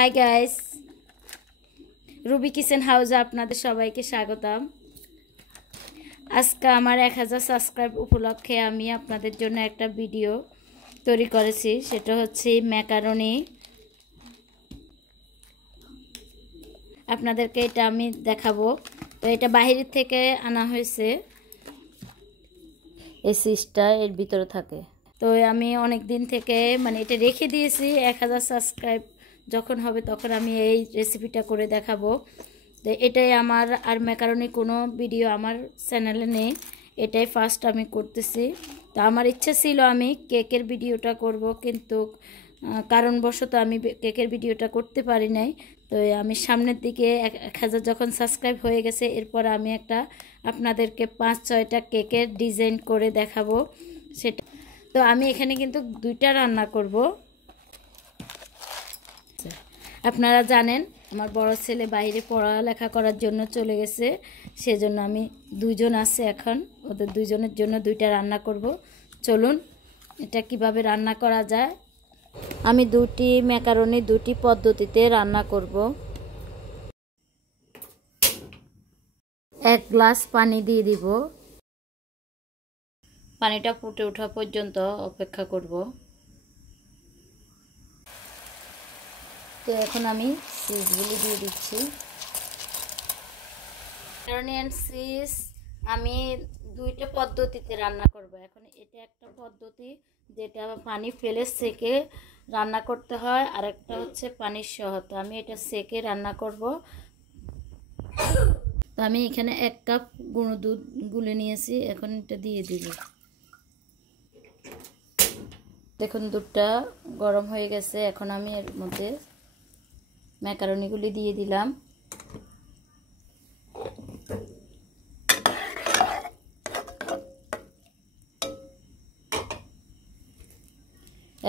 Hi guys, Ruby kitchen হাউসে আপনাদের সবাইকে স্বাগতম। আজকে আমার 1000 সাবস্ক্রাইব উপলক্ষে আমি আপনাদের জন্য একটা ভিডিও তৈরি করেছি। সেটা হচ্ছে ম্যাকারনি। আপনাদেরকে এটা আমি দেখাবো। তো এটা বাইরে থেকে আনা হয়েছে, এই সিসটা এর ভিতরে থাকে। তো আমি অনেক দিন থেকে এটা রেখে দিয়েছি। 1000 সাবস্ক্রাইব যখন হবে তখন আমি এই রেসিপিটা করে দেখাবো। তো এটাই আমার আর ম্যাকারনি কোনো ভিডিও আমার চ্যানেলে নেই, এটাই ফার্স্ট আমি করতেছি। তো আমার ইচ্ছা ছিল আমি কেকের ভিডিওটা করব, কিন্তু কারণবশত আমি কেকের ভিডিওটা করতে পারি নাই। তো আমি সামনের দিকে 1000 যখন সাবস্ক্রাইব হয়ে গেছে, এরপর আমি আপনাদেরকে 5-6টা কেকের ডিজাইন করে দেখাবো সেটা। তো আমি এখানে কিন্তু 2টা রান্না করব। আপনারা জানেন আমার বড় ছেলে বাইরে পড়ালেখা করার জন্য চলে গেছে, সেজন্য আমি 2জন আছে এখন, ওদের 2জনের জন্য 2টা রান্না করব। চলুন এটা কিভাবে রান্না করা যায়। আমি 2টি ম্যাকারনি 2টি পদ্ধতিতে রান্না করব। 1 গ্লাস পানি দিয়ে দিব। পানিটা ফুটে ওঠা পর্যন্ত অপেক্ষা করব। তো এখন আমি চিজগুলি দিয়ে দিচ্ছি। ম্যাকারনি এন্ড চিজ আমি 2টা পদ্ধতিতে রান্না করব। এখন এটা একটা পদ্ধতি যেটা পানি ফেলে সেকে রান্না করতে হয়, আর একটা হচ্ছে পানির সহ। তো আমি এটা সেকে রান্না করব। তো আমি এখানে 1 কাপ গুঁড়ো দুধ গুলে নিয়েছি, এখন এটা দিয়ে দিব। দেখুন দুধটা গরম হয়ে গেছে। এখন আমি এর মধ্যে ম্যাকারনিগুলি দিয়ে দিলাম।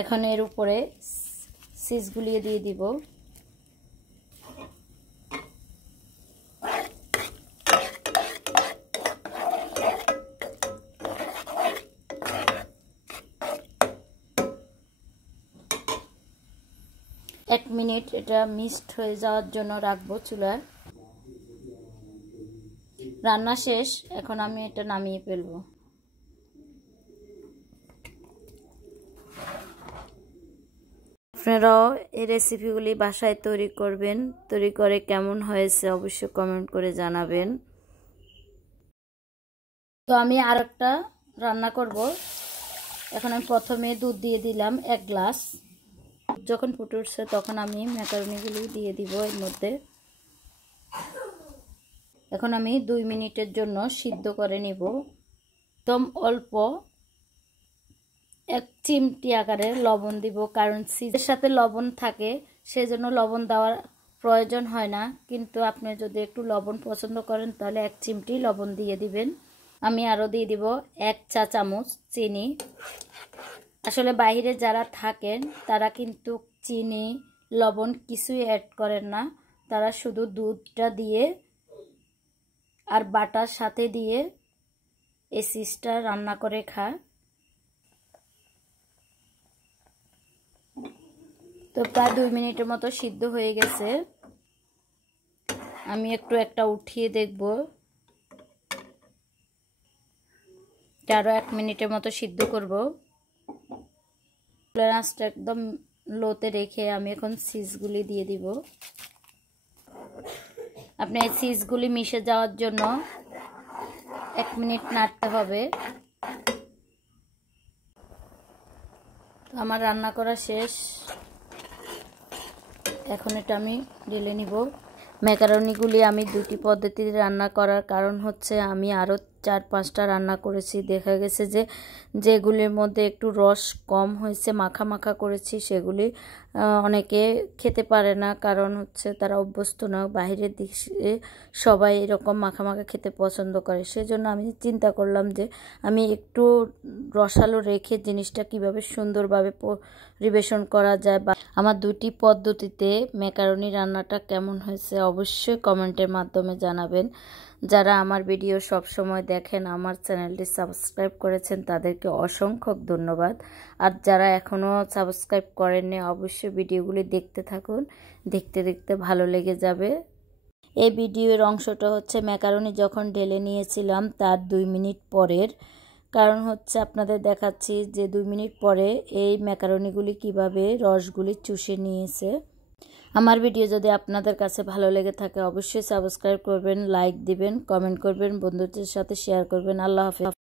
এখন এর উপরে চিজগুলি দিয়ে দিব। এক মিনিট এটা মিক্সড হয়ে যাওয়ার জন্য রাখবো চুলায়। রান্না শেষ, এখন আমি এটা নামিয়ে ফেলবো। আপনারাও এই রেসিপিগুলি বাসায় তৈরি করবেন, তৈরি করে কেমন হয়েছে অবশ্যই কমেন্ট করে জানাবেন। তো আমি আরেকটা রান্না করব। এখন আমি প্রথমে দুধ দিয়ে দিলাম 1 গ্লাস। যখন ফুটে উঠছে তখন আমি ম্যাকারনিগুলি দিয়ে দিব এর মধ্যে। এখন আমি 2 মিনিটের জন্য সিদ্ধ করে নিব। একদম অল্প 1 চিমটি আকারে লবণ দিব, কারণ চিজের সাথে লবণ থাকে, সেজন্য লবণ দেওয়ার প্রয়োজন হয় না। কিন্তু আপনি যদি একটু লবণ পছন্দ করেন তাহলে 1 চিমটি লবণ দিয়ে দিবেন। আমি আরও দিয়ে দিব 1 চা চামচ চিনি। আসলে বাইরে যারা থাকেন তারা কিন্তু চিনি লবণ কিছুই অ্যাড করেন না, তারা শুধু দুধটা দিয়ে আর বাটার সাথে দিয়ে এই চিজটা রান্না করে খায়। তো প্রায় 2 মিনিটের মতো সিদ্ধ হয়ে গেছে। আমি একটা উঠিয়ে দেখব। আরও 1 মিনিটের মতো সিদ্ধ করব। আঁচটা একদম লোতে রেখে আমি এখন চিজগুলি দিয়ে দিব। আপনি এই চিজগুলি মিশে যাওয়ার জন্য 1 মিনিট নাড়তে হবে। তো আমার রান্না করা শেষ, এখন এটা আমি ঢেলে নিব। ম্যাকারনিগুলি আমি 2টি পদ্ধতিতে রান্না করার কারণ হচ্ছে আমি আরও 4-5টা রান্না করেছি। দেখা গেছে যে যেগুলির মধ্যে একটু রস কম হয়েছে, মাখা মাখা করেছি, সেগুলি অনেকে খেতে পারে না, কারণ হচ্ছে তারা অভ্যস্ত না। বাইরের দেশে সবাই এরকম মাখা মাখা খেতে পছন্দ করে। সেজন্য আমি চিন্তা করলাম যে আমি একটু রসালো রেখে জিনিসটা কিভাবে সুন্দরভাবে পরিবেশন করা যায়। বা আমার দুটি পদ্ধতিতে ম্যাকারনি রান্নাটা কেমন হয়েছে অবশ্যই কমেন্টের মাধ্যমে জানাবেন। যারা আমার ভিডিও সব সময় দেখেন, আমার চ্যানেলটি সাবস্ক্রাইব করেছেন, তাদেরকে অসংখ্য ধন্যবাদ। আর যারা এখনও সাবস্ক্রাইব করেননি অবশ্যই ভিডিওগুলি দেখতে থাকুন, দেখতে দেখতে ভালো লেগে যাবে। এই ভিডিওর অংশটা হচ্ছে ম্যাকারনি যখন ঢেলে নিয়েছিলাম তার 2 মিনিট পরের, কারণ হচ্ছে আপনাদের দেখাচ্ছি যে 2 মিনিট পরে এই ম্যাকারনিগুলি কিভাবে রসগুলি চুষে নিয়েছে। আমার ভিডিও যদি আপনাদের কাছে ভালো লেগে থাকে অবশ্যই সাবস্ক্রাইব করবেন, লাইক দিবেন, কমেন্ট করবেন, বন্ধুদের সাথে শেয়ার করবেন। আল্লাহ হাফেজ।